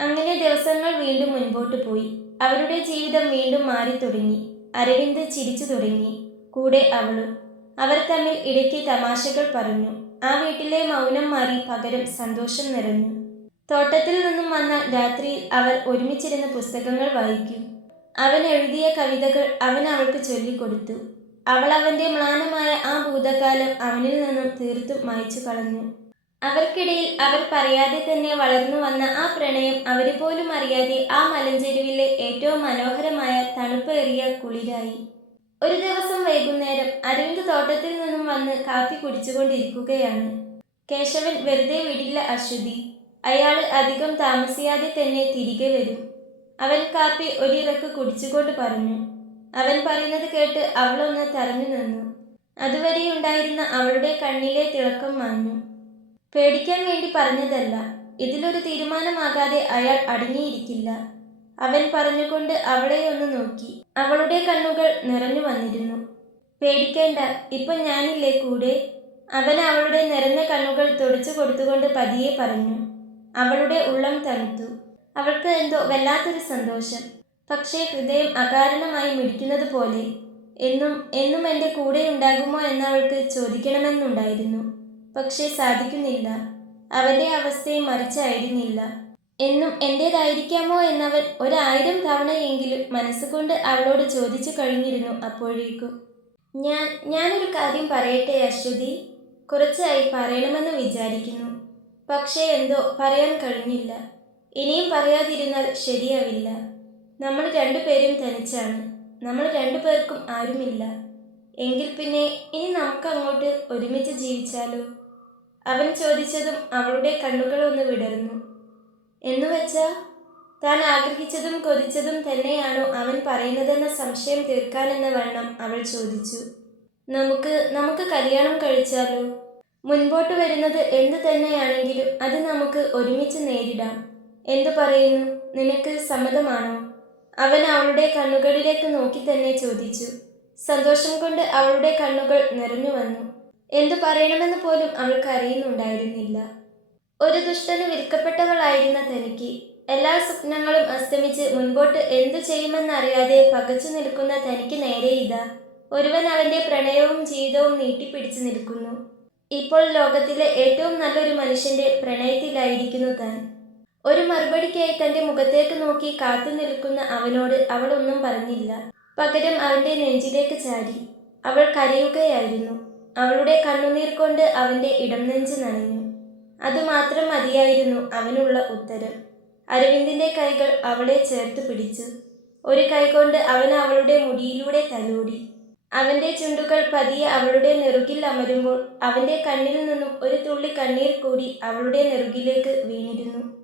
അങ്ങനെ ദിവസങ്ങൾ വീണ്ടും മുൻപോട്ട് പോയി. അവരുടെ ജീവിതം വീണ്ടും മാറി തുടങ്ങി അരവിന്ദ് ചിരിച്ചു തുടങ്ങി. കൂടെ അവളും. അവർ തമ്മിൽ ഇടയ്ക്ക് തമാശകൾ പറഞ്ഞു. ആ വീട്ടിലെ മൗനം മാറി പകരം സന്തോഷം നിറഞ്ഞു. തോട്ടത്തിൽ നിന്നും വന്ന രാത്രിയിൽ അവർ ഒരുമിച്ചിരുന്ന് പുസ്തകങ്ങൾ വായിക്കും. അവൻ എഴുതിയ കവിതകൾ അവൻ അവൾക്ക് ചൊല്ലിക്കൊടുത്തു അവൾ അവന്റെ മ്ലാനമായ ആ ഭൂതകാലം അവനിൽ നിന്നും തീർത്തും മായ്ച്ചു കളഞ്ഞു. അവർക്കിടയിൽ അവർ പറയാതെ തന്നെ വളർന്നു വന്ന ആ പ്രണയം അവരെ പോലും അറിയാതെ ആ മലഞ്ചെരുവിലെ ഏറ്റവും മനോഹരമായ തണുപ്പേറിയ കുളിരായി. ഒരു ദിവസം വൈകുന്നേരം അരവിന്ദ് തോട്ടത്തിൽ നിന്നും വന്ന് കാപ്പി കുടിച്ചുകൊണ്ടിരിക്കുകയാണ്. കേശവൻ വെറുതെ വിടില്ല അശ്വതി. അയാൾ അധികം താമസിയാതെ തന്നെ തിരികെ വരും. അവൻ കാപ്പി ഒരിറക്ക് കുടിച്ചുകൊണ്ട് പറഞ്ഞു. അവൻ പറയുന്നത് കേട്ട് അവളൊന്ന് തറഞ്ഞു നിന്നു. അതുവരെ ഉണ്ടായിരുന്ന അവളുടെ കണ്ണിലെ തിളക്കം മാഞ്ഞു. പേടിക്കാൻ വേണ്ടി പറഞ്ഞതല്ല. ഇതിലൊരു തീരുമാനമാകാതെ അയാൾ അടങ്ങിയിരിക്കില്ല. അവൻ പറഞ്ഞുകൊണ്ട് അവളെ ഒന്ന് നോക്കി. അവളുടെ കണ്ണുകൾ നിറഞ്ഞു വന്നിരുന്നു. പേടിക്കേണ്ട ഇപ്പം ഞാനില്ലേ കൂടെ? അവൻ അവളുടെ നിറഞ്ഞ കണ്ണുകൾ തുടച്ചു കൊടുത്തുകൊണ്ട് പതിയെ പറഞ്ഞു. അവളുടെ ഉള്ളം തണുത്തു. അവൾക്ക് എന്തോ വല്ലാത്തൊരു സന്തോഷം. പക്ഷേ ഹൃദയം അകാരണമായി മിടിക്കുന്നത് പോലെ. എന്നും എന്നും എന്റെ കൂടെ ഉണ്ടാകുമോ എന്ന് അവൾക്ക് ചോദിക്കണമെന്നുണ്ടായിരുന്നു. പക്ഷേ സാധിക്കുന്നില്ല. അവന്റെ അവസ്ഥയെ മറിച്ചായിരുന്നില്ല എന്നും എന്റേതായിരിക്കാമോ എന്നവൻ ഒരായിരം തവണയെങ്കിലും മനസ്സുകൊണ്ട് അവളോട് ചോദിച്ചു കഴിഞ്ഞിരുന്നു അപ്പോഴേക്കും. ഞാൻ ഞാനൊരു കാര്യം പറയട്ടെ അശ്വതി? കുറച്ചായി പറയണമെന്ന് വിചാരിക്കുന്നു. പക്ഷേ എന്തോ പറയാൻ കഴിഞ്ഞില്ല. ഇനിയും പറയാതിരുന്നാൽ ശരിയാവില്ല. നമ്മൾ രണ്ടുപേരും തനിച്ചാണ്. നമ്മൾ രണ്ടുപേർക്കും ആരുമില്ല. എങ്കിൽ പിന്നെ ഇനി നമുക്കങ്ങോട്ട് ഒരുമിച്ച് ജീവിച്ചാലോ? അവൻ ചോദിച്ചതും അവളുടെ കണ്ണുകൾ ഒന്ന് വിടർന്നു. എന്നുവെച്ചാ താൻ ആഗ്രഹിച്ചതും കൊതിച്ചതും തന്നെയാണോ അവൻ പറയുന്നതെന്ന സംശയം തീർക്കാനെന്ന വണ്ണം അവൾ ചോദിച്ചു. നമുക്ക് നമുക്ക് കല്യാണം കഴിച്ചാലോ? മുൻപോട്ട് വരുന്നത് എന്തു തന്നെയാണെങ്കിലും അത് നമുക്ക് ഒരുമിച്ച് നേരിടാം. എന്തു പറയുന്നു? നിനക്ക് സമ്മതമാണോ? അവൻ അവളുടെ കണ്ണുകളിലേക്ക് നോക്കി തന്നെ ചോദിച്ചു. സന്തോഷം കൊണ്ട് അവളുടെ കണ്ണുകൾ നിറഞ്ഞു വന്നു. എന്തു പറയണമെന്ന് പോലും അവൾക്ക് അറിയുന്നുണ്ടായിരുന്നില്ല. ഒരു ദുഷ്ടന് വിൽക്കപ്പെട്ടവളായിരുന്ന തനിക്ക് എല്ലാ സ്വപ്നങ്ങളും അസ്തമിച്ച് മുൻപോട്ട് എന്തു ചെയ്യുമെന്നറിയാതെ പകച്ചു നിൽക്കുന്ന തനിക്ക് നേരെ ഇതാ. ഒരുവൻ അവന്റെ പ്രണയവും ജീവിതവും നീട്ടിപ്പിടിച്ചു നിൽക്കുന്നു. ഇപ്പോൾ ലോകത്തിലെ ഏറ്റവും നല്ലൊരു മനുഷ്യന്റെ പ്രണയത്തിലായിരിക്കുന്നു താൻ. ഒരു മറുപടിക്കായി തന്റെ മുഖത്തേക്ക് നോക്കി കാത്തു നിൽക്കുന്ന അവനോട് അവളൊന്നും പറഞ്ഞില്ല. പകരം അവന്റെ നെഞ്ചിലേക്ക് ചാടി. അവൾ കരയുകയായിരുന്നു. അവളുടെ കണ്ണുനീർ കൊണ്ട് അവന്റെ ഇടം നെഞ്ച് നനഞ്ഞു. അതുമാത്രം മതിയായിരുന്നു അവനുള്ള ഉത്തരം. അരവിന്ദിന്റെ കൈകൾ അവളെ ചേർത്ത് പിടിച്ചു. ഒരു കൈകൊണ്ട് അവൻ അവളുടെ മുടിയിലൂടെ തലോടി. അവന്റെ ചുണ്ടുകൾ പതിയെ അവളുടെ നെറുകിൽ അമരുമ്പോൾ അവന്റെ കണ്ണിൽ നിന്നും ഒരു തുള്ളി കണ്ണീർ കൂടി അവളുടെ നെറുകിലേക്ക് വീണിരുന്നു.